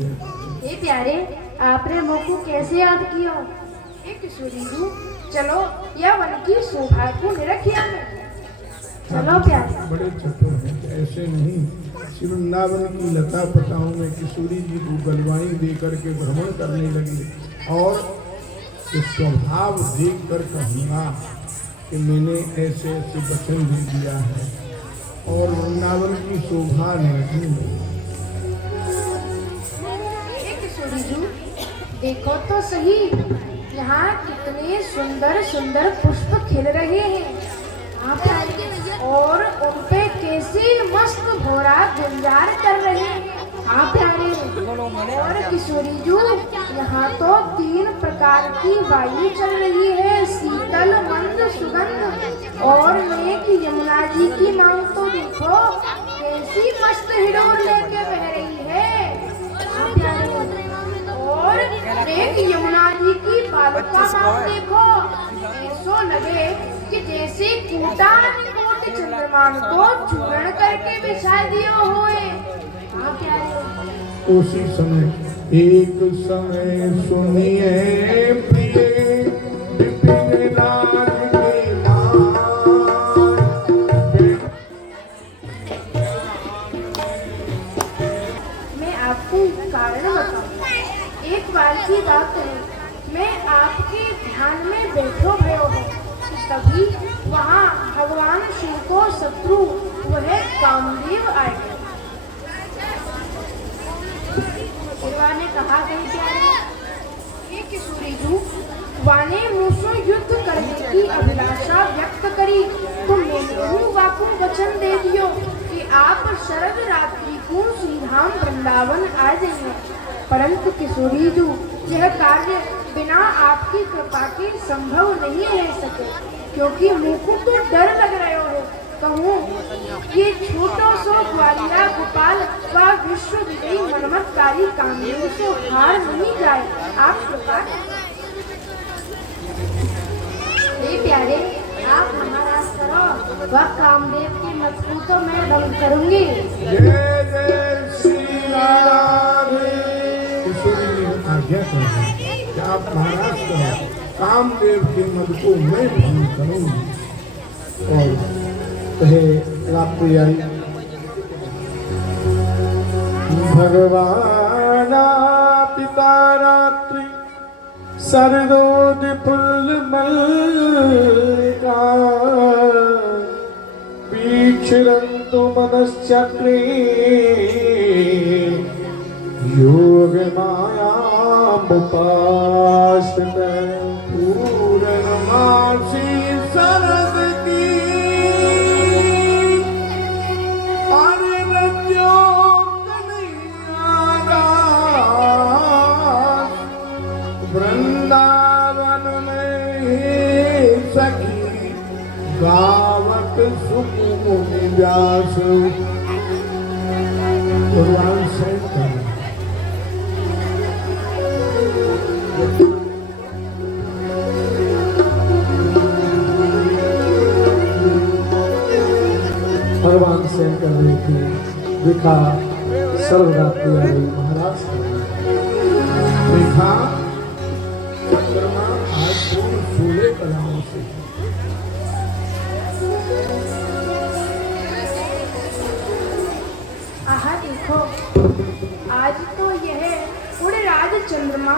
हे प्यारे, आपने मुझको कैसे याद किया? एक किशोरी चलो यह वन की शोभा को निरखिया में। चलो प्यारे। बड़े चतुर हैं, ऐसे नहीं। वृंदावन की लता पटाओं में किशोरी जी को गलवाई देकर के भ्रमण करने लगी और स्वभाव देख कर कहूँगा कि मैंने ऐसे ऐसे वचन दे दिया है और वृंदावन की शोभा नहीं। देखो तो सही, यहाँ कितने सुंदर सुंदर पुष्प खिल रहे हैं और उन पे कैसी मस्त भौरा गुलजार कर रहे हैं। हाँ प्यारे, और किशोरी जी यहाँ तो 3 प्रकार की वायु चल रही है, शीतल, मंद, सुगंध। और मेघ यमुना जी की मांग तो देखो कैसी मस्त हिडोर लेके बह रही है। हाँ प्यारे, और मेघ यमुना जी की बालका मांग देखो, ऐसो लगे कि जैसे कूटा कोट चंद्रमान को चूर्ण करके बिछा दिया होए। हाँ प्यारे, उसी समय एक समय सुनिए प्रिय विपिन राज की मान। मैं आपको कारण बताऊं। एक बार की बात है, मैं आपके ध्यान में बैठो भयो हूँ, तभी वहाँ भगवान शिव को शत्रु वह कामदेव आए। ने कहा गई प्यारे, एक किशोरी जी वाने मुझसे युद्ध करने की अभिलाषा व्यक्त करी तो मैंने वाकु वचन दे दियो कि आप शरद रात्रि को श्री धाम वृंदावन आ जाइए। परंतु किशोरी जी यह कार्य बिना आपकी कृपा के संभव नहीं रह सके, क्योंकि मुझको तो डर लग रहा है। कहूँ ये छोटो सो ग्वालिया गोपाल व विश्व विजयी मनमतकारी कामदेव से हार नहीं जाए। आप कृपा प्यारे, आप महाराज करो, वह कामदेव की मत को तो मैं भंग करूंगी। जय जय श्री राधे। किशोरी जी आज्ञा करें कि आप महाराज करो, कामदेव के मत को मैं भंग करूंगी। और कहे रात्रि आई, भगवान पिता रात्रि सरदोद फुल मल्लिका बीक्षरन्तु मनश्चक्रे योग माया उपासत पूर्णमासी शरद की वृंदावन में सखी गावत सुकुमुनि व्यास। भगवान से भगवान से कर रही थी, देखा सर्वरात्रि आई महाराज, देखा चंद्रमा आज पूर्ण सूर्य कलाओं से। आहा देखो, आज तो यह उड़राज चंद्रमा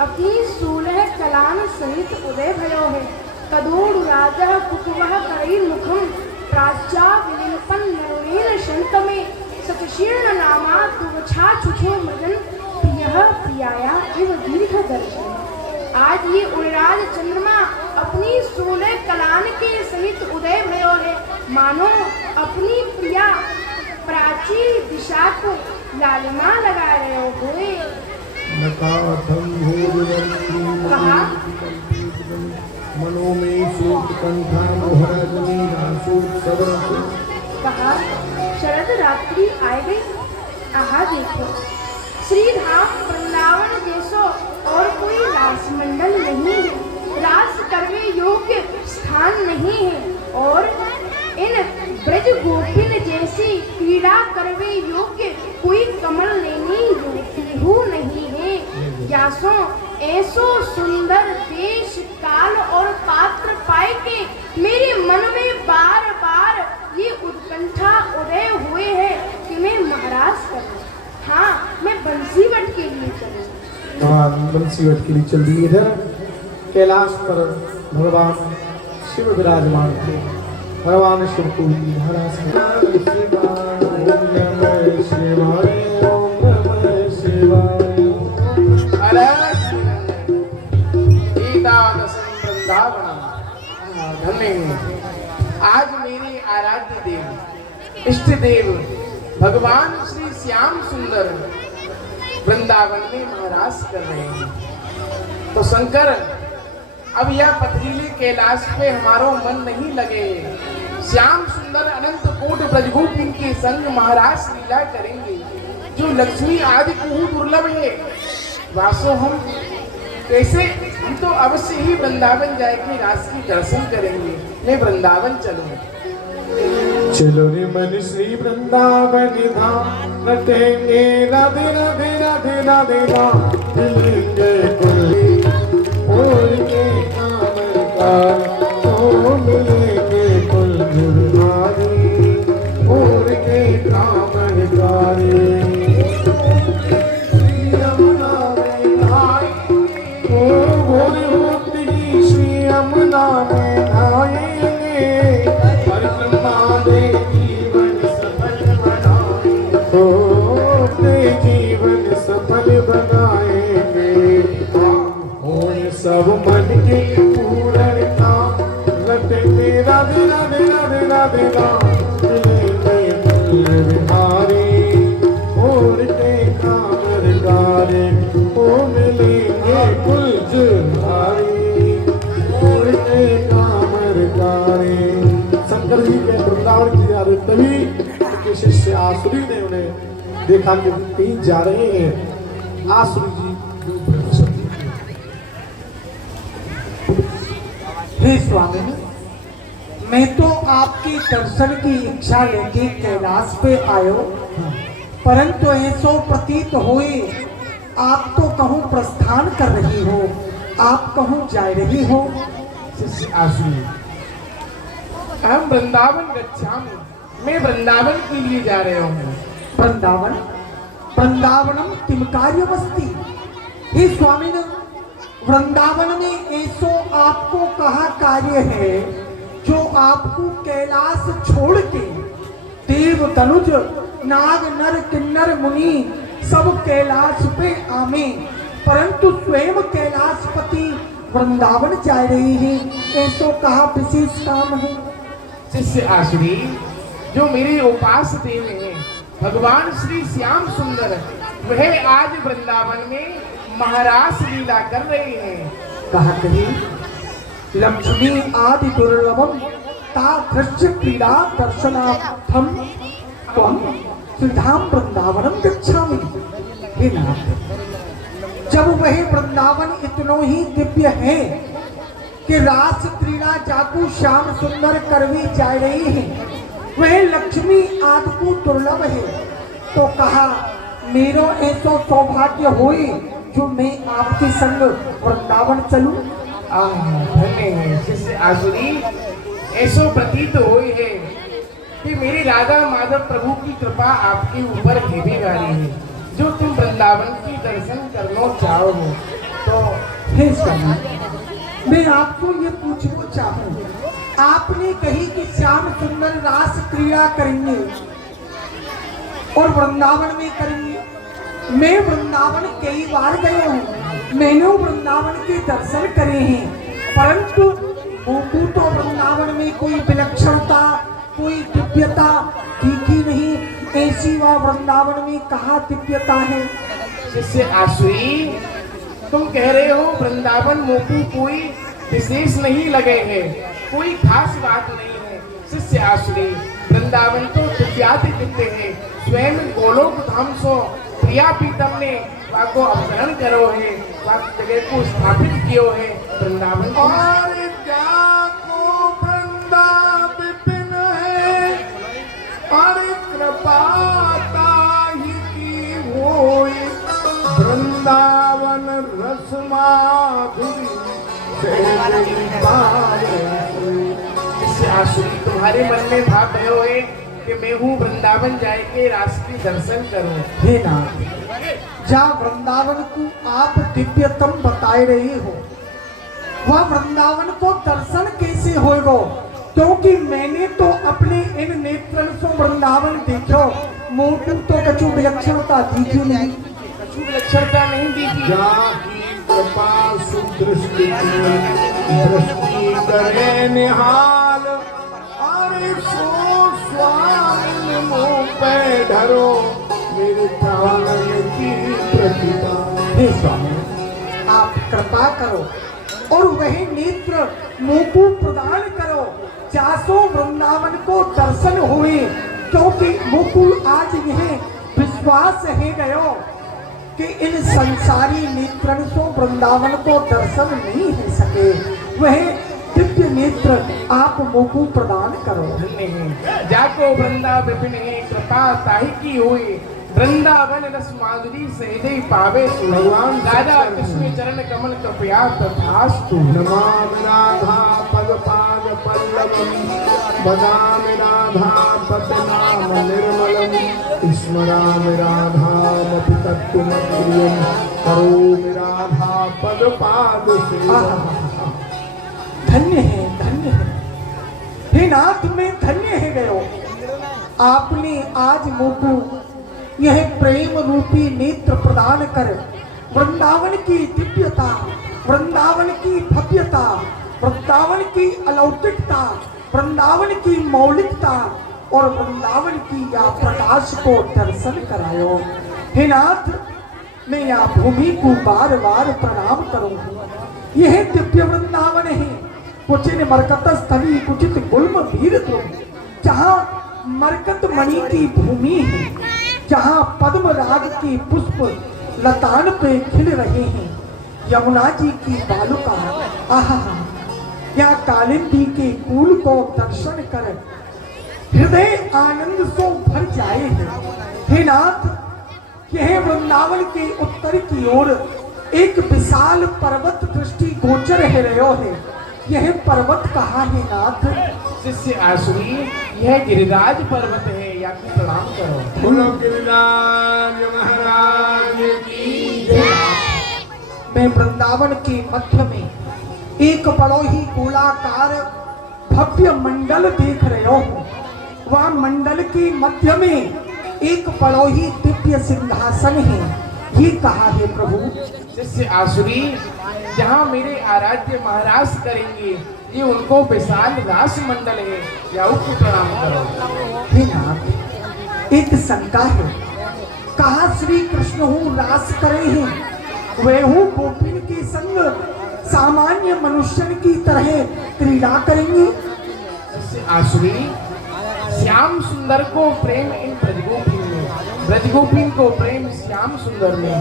अपनी 16 कलान सहित उदय भयो है। कदोड़ राजा कुकुवह कई मुखम प्राच्या विलिपन नरुणेन शंतमे सतशीर्ण नामा दुवछा छुछो मृगन प्रियः प्रियाया इव दीर्घ दर्शन। आज ये उड़राज चंद्रमा अपनी 16 कलान के सहित उदय भयो है, मानो अपनी प्रिया प्राची दिशा को लालिमा लगा रहे हुए। कहा मनो में सूत कंठा मोहरा जमीना सूत सबर। कहा शरद रात्रि आ गई। आहा देखो, श्री धाम वृंदावन जैसो और कोई रास मंडल नहीं है, रास करने योग्य स्थान नहीं है, और इन ब्रज गोपिन जैसी पीड़ा करवे योग्य कोई कमल लेनी युवती हो दासों ऐसो सुंदर देश काल और पात्र पाए के मेरे मन में बार बार ये उत्कंठा उदय हुए है कि मैं महाराज करूं। हाँ, मैं बंसीवट के लिए चलूं। हाँ, बंसीवट के लिए चल रही है। इधर कैलाश पर भगवान शिव विराजमान थे। भगवान शिव को महाराज धन्य आज मेरे आराध्य देव इष्ट देव भगवान श्री श्याम सुंदर वृंदावन में महाराज कर रहे हैं। तो शंकर, अब यह पथरीले कैलाश पे हमारो मन नहीं लगे। श्याम सुंदर अनंत कोट ब्रजगोपी के संग महाराज लीला करेंगे, जो लक्ष्मी आदि कुहू दुर्लभ है। वासो हम कैसे, हम तो अवश्य ही वृंदावन जाएंगे, रास की दर्शन करेंगे। मैं वृंदावन चलूं। चलो रे मन श्री वृंदावन धाम, रटेंगे राधे राधे राधे राधे राम, मिलेंगे कुल और के काम का, तो मिलेंगे कुल गुरहारी और के काम कारी। श्री यमुना में आएंगे, परिक्रमा दे जीवन सफल बनाएंगे, जीवन सफल बनाएंगे। और सब मन के पूर्ण काम, रटेंगे राधे राधे राधे राधे राम, मिलेंगे कुल बिहारी और के काम कारी, ओ मिलेंगे कुल जुहारी और के काम कारी। शंकर जी के वृंदावन की जा रहे, तभी उनके शिष्य आसुरी ने उन्हें देखा कि कहीं जा रहे हैं। आसुरी जी हे स्वामी, मैं तो आपके दर्शन की इच्छा लेके कैलाश पे आयो, परंतु ऐसो प्रतीत होए आप तो कहूँ प्रस्थान कर रही हो, आप कहूँ जा रही हो। शिष्य आसुरी, हम वृंदावन गच्छामि, मैं वृंदावन के लिए जा रहा हूँ। वृंदावन, वृंदावनम किम कार्यमस्ति। हे स्वामी, वृंदावन में ऐसो आपको कहा कार्य है जो आपको कैलाश छोड़ के देव तनुज नाग नर किन्नर मुनि सब कैलाश पे आमे, परंतु स्वयं कैलाशपति वृंदावन जा रही है, ऐसो कहा विशेष काम है। शिष्य आसुरी, जो मेरे उपास देव हैं भगवान श्री श्याम सुंदर, वह आज वृंदावन में महारास लीला कर रहे हैं। कहा कही लक्ष्मी आदि दुर्लभम ता दृश्य क्रीड़ा दर्शनार्थम त्वं श्रीधाम वृंदावनम गच्छामि। हे नाथ, जब वह वृंदावन इतनो ही दिव्य है कि रास क्रीड़ा जाकू श्याम सुंदर करवी जा रही है, वह लक्ष्मी आदि को दुर्लभ है, तो कहा मेरो ऐसो सौभाग्य होए जो मैं आपके संग वृंदावन चलूं। धन्य है शिष्य आसुरी, ऐसो प्रतीत हुए है कि मेरे राधा माधव प्रभु की कृपा आपके ऊपर हेवी वाली है, जो तुम वृंदावन की दर्शन करना चाहो। तो हे स्वामी, मैं आपको ये पूछना चाहूँ, आपने कही कि श्याम सुंदर रास क्रीड़ा करेंगे और वृंदावन में करेंगे। मैं वृंदावन कई बार गया हूँ, मैंने वृंदावन के दर्शन करे हैं, परंतु उनको तो वृंदावन में कोई विलक्षणता कोई दिव्यता दिखी नहीं। ऐसी वह वृंदावन में कहाँ दिव्यता है। शिष्य आसुरी, तुम कह रहे हो वृंदावन मोकू कोई विशेष नहीं लगे है, कोई खास बात नहीं है। शिष्य आसुरी, वृंदावन तो दिव्याति दिव्य है, स्वयं गोलोक धाम सो प्रिया पीतम ने वाको अपहरण करो है, वाक जगह को स्थापित कियो है वृंदावन। और क्या को वृंदा विपिन है, और कृपा ताहि की होई, वृंदावन रस माधुरी सहजई पावे सोई। जिससे आसुरी तुम्हारे मन में भाव भयो है कि मैं हूँ वृंदावन जाए के रास की दर्शन करूं। हे नाथ, जहाँ वृंदावन को आप दिव्यतम बताए रहे हो, वह वृंदावन को दर्शन कैसे होगा? क्योंकि मैंने तो अपने इन नेत्रन से वृंदावन देखो, मोटू तो कछु विलक्षणता दीजिए नहीं, कछु विलक्षणता नहीं दिखी। जाकी कृपा सुदृष्टि दृष्टि करे निहाल, अरे सो स्वामी मुँह पे धरो मेरे प्राण की प्रतिभा। हे स्वामी, आप कृपा करो और वही नेत्र मोकू प्रदान करो, चासो वृंदावन को दर्शन हुए। क्योंकि मुकुल आज यह विश्वास है गयो कि इन संसारी नेत्रन से वृंदावन को दर्शन नहीं हो सके, वह दिव्य नेत्र आप मोकू प्रदान करो। जाको वृंदा विपिन है कृपा ताहि की हुई, वृंदावन रस माधुरी सहजई पावे सोई। भगवान राजा कृष्ण चरण कमल कृपया तथास्तु। नमामि राधा पद पाद पल्लवम, वदामि राधा पद नाम निर्मलम, स्मरामि राधामपि तत्त्वमप्रियं, करोमि राधा पद पाद सेवम्। धन्य है, धन्य है। हे नाथ, में धन्य है गयो, आपने आज मोकू यह प्रेम रूपी नेत्र प्रदान कर वृंदावन की दिव्यता, वृंदावन की भव्यता, वृंदावन की अलौकिकता, वृंदावन की मौलिकता और वृंदावन की या प्रकाश को दर्शन करायो। हे नाथ, मैं या भूमि को बार बार प्रणाम करूंगा। यह दिव्य वृंदावन है, कुचिन मरकत स्थली कुचित गुल्म भीर तुम, जहाँ मरकत मणि की भूमि है, जहाँ पद्म राग की पुष्प लतान पे खिल रहे हैं, यमुना जी की बालुका, आहा, या कालिंदी के फूल को दर्शन कर हृदय आनंद से भर जाए हैं। हे नाथ, यह वृंदावन के उत्तर की ओर एक विशाल पर्वत दृष्टि गोचर है रहो है। यह पर्वत कहाँ है नाथ? शिष्य आसुरी, यह गिरिराज पर्वत है, या की प्रणाम करो। बोलो गिरिराज महाराज की जय। मैं वृंदावन के मध्य में एक बड़ो ही गोलाकार भव्य मंडल देख रहे हूँ। वह मंडल के मध्य में एक बड़ो ही दिव्य सिंहासन है। ये कहा है प्रभु? शिष्य आसुरी, जहाँ मेरे आराध्य महाराज करेंगे, ये उनको विशाल रास मंडल है, या उसको प्रणाम करो। हे नाथ, एक शंका है, कहा श्री कृष्ण हूँ रास करे हैं, वे हूँ गोपिन के संग सामान्य मनुष्य की तरह क्रीड़ा करेंगे। शिष्य आसुरी, श्याम सुंदर को प्रेम इन ब्रजगोपीन में, ब्रजगोपीन को प्रेम श्याम सुंदर में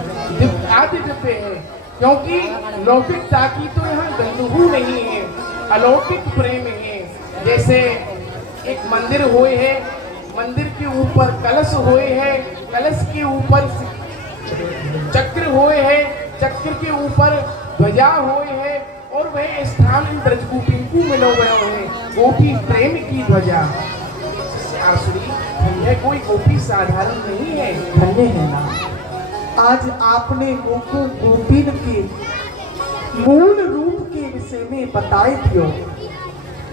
आदि दिव्य है। क्योंकि लौकिकता की तो यहाँ गंदगू नहीं है, अलौकिक प्रेम है। जैसे एक मंदिर हुए है, मंदिर के ऊपर कलश हुए है, कलश के ऊपर चक्र हुए है, चक्र के ऊपर ध्वजा हुए है, और वह स्थान इन ब्रजगोपीन को मिलो गए है, गोपी प्रेम की ध्वजा। आसुरी, यह कोई गोपी साधारण नहीं है। धन्य है ना, आज आपने मोको गोपीन के मूल रूप के विषय में बताए दियो।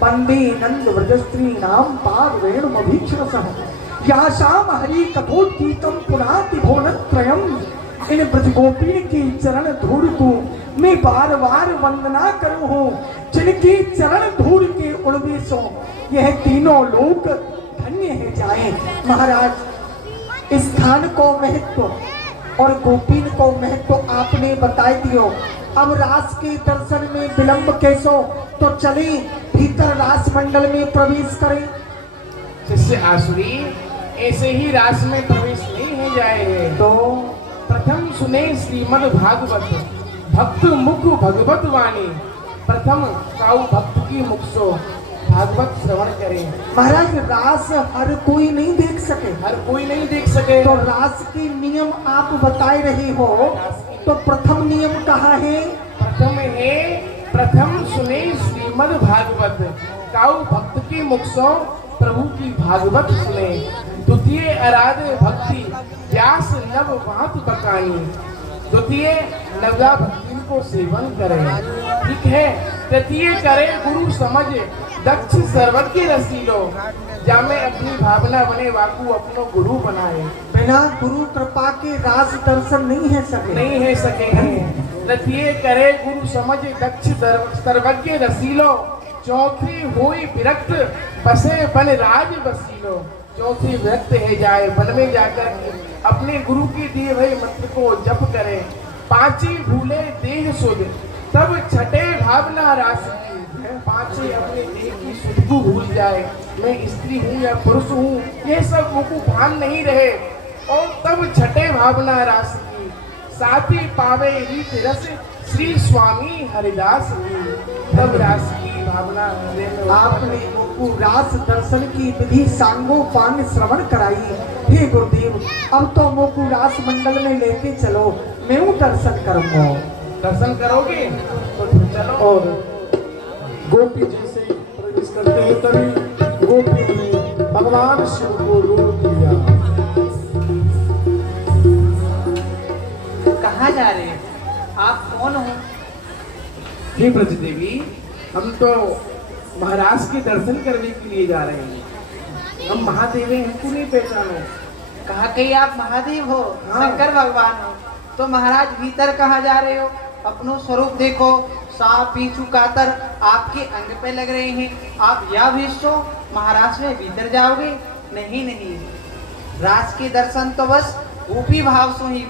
वंदे नंद व्रजस्त्री नाम पाद वेणुम अभीक्षण या शाम हरि कथोद्गीतम पुराति भुवनत्रयम। इन ब्रजगोपीन की चरण धूल को मैं बार बार वंदना करूं हूँ, जिनकी चरण धूल के उड़वेशों यह तीनों लोक धन्य है जाए। महाराज, इस स्थान को महत्व और गोपीन को महत्व आपने बताई दियो। अब रास के दर्शन में विलंब कैसो, तो चले भीतर रास मंडल में प्रवेश करें। शिष्य आसुरी, ऐसे ही रास में प्रवेश नहीं है जाए तो प्रथम सुने श्रीमद् भागवत, भक्त मुख भगवत वाणी। प्रथम काउ भक्त की मुख सो भागवत श्रवण करें। महाराज, रास हर कोई नहीं देख सके, हर कोई नहीं देख सके, तो रास के नियम आप बताए रहे हो। रास के तो प्रथम नियम कहाँ है? प्रथम सुने श्रीमद् भागवत, काऊ भक्त के मुख सो प्रभु की भागवत सुने। द्वितीय आराध्य भक्ति व्यास नव बात बकानी। द्वितीय नवजा भक्ति को सेवन करें, ठीक है। तृतीय करे गुरु समझ दक्ष सर्वज्ञ रसीलो, जामे अपनी भावना बने वाकू अपनो गुरु बनाए। बिना गुरु कृपा के रास दर्शन नहीं है सके हैं। तृतीय करे गुरु समझ दक्ष सर्वज्ञ रसीलो, चौथी हुई विरक्त बसे बन राज बसीलो। चौथी विरक्त है जाए वन में जाकर अपने गुरु की दिए हुए मंत्र को जप करे। पांची भूले देह सुध तब छठे भावना रास की। पांचे अपने देह की सुध को भूल जाए, मैं स्त्री हूँ या पुरुष हूँ, ये सब मुझको भान नहीं रहे, और तब छठे भावना रास की। साथी पावे रीत रस श्री स्वामी हरिदास जी, तब रास की भावना हृदय में। आपने मुझको रास दर्शन की विधि सांगो पान श्रवण कराई। हे गुरुदेव, अब तो मुझको रास मंडल में लेके चलो, मैं दर्शन करूंगा। दर्शन करोगे तो फिर चलो। और गोपी जैसे प्रवेश करते हैं तभी गोपी ने भगवान शिव को रोक लिया। कहाँ जा रहे हैं आप? कौन हो? हे ब्रज देवी, हम तो महाराज के दर्शन करने के लिए जा रहे हैं। हम महादेव हैं, हमको नहीं पहचानो। कहा कहीं आप महादेव हो, हाँ। शंकर भगवान हो, तो महाराज भीतर कहाँ जा रहे हो? अपनो स्वरूप देखो, सांप पीछू कातर आपके अंग पे लग रहे हैं। आप या भी सो महाराज में भीतर जाओगे? नहीं नहीं, राज के दर्शन तो बस ऊपी भाव से ही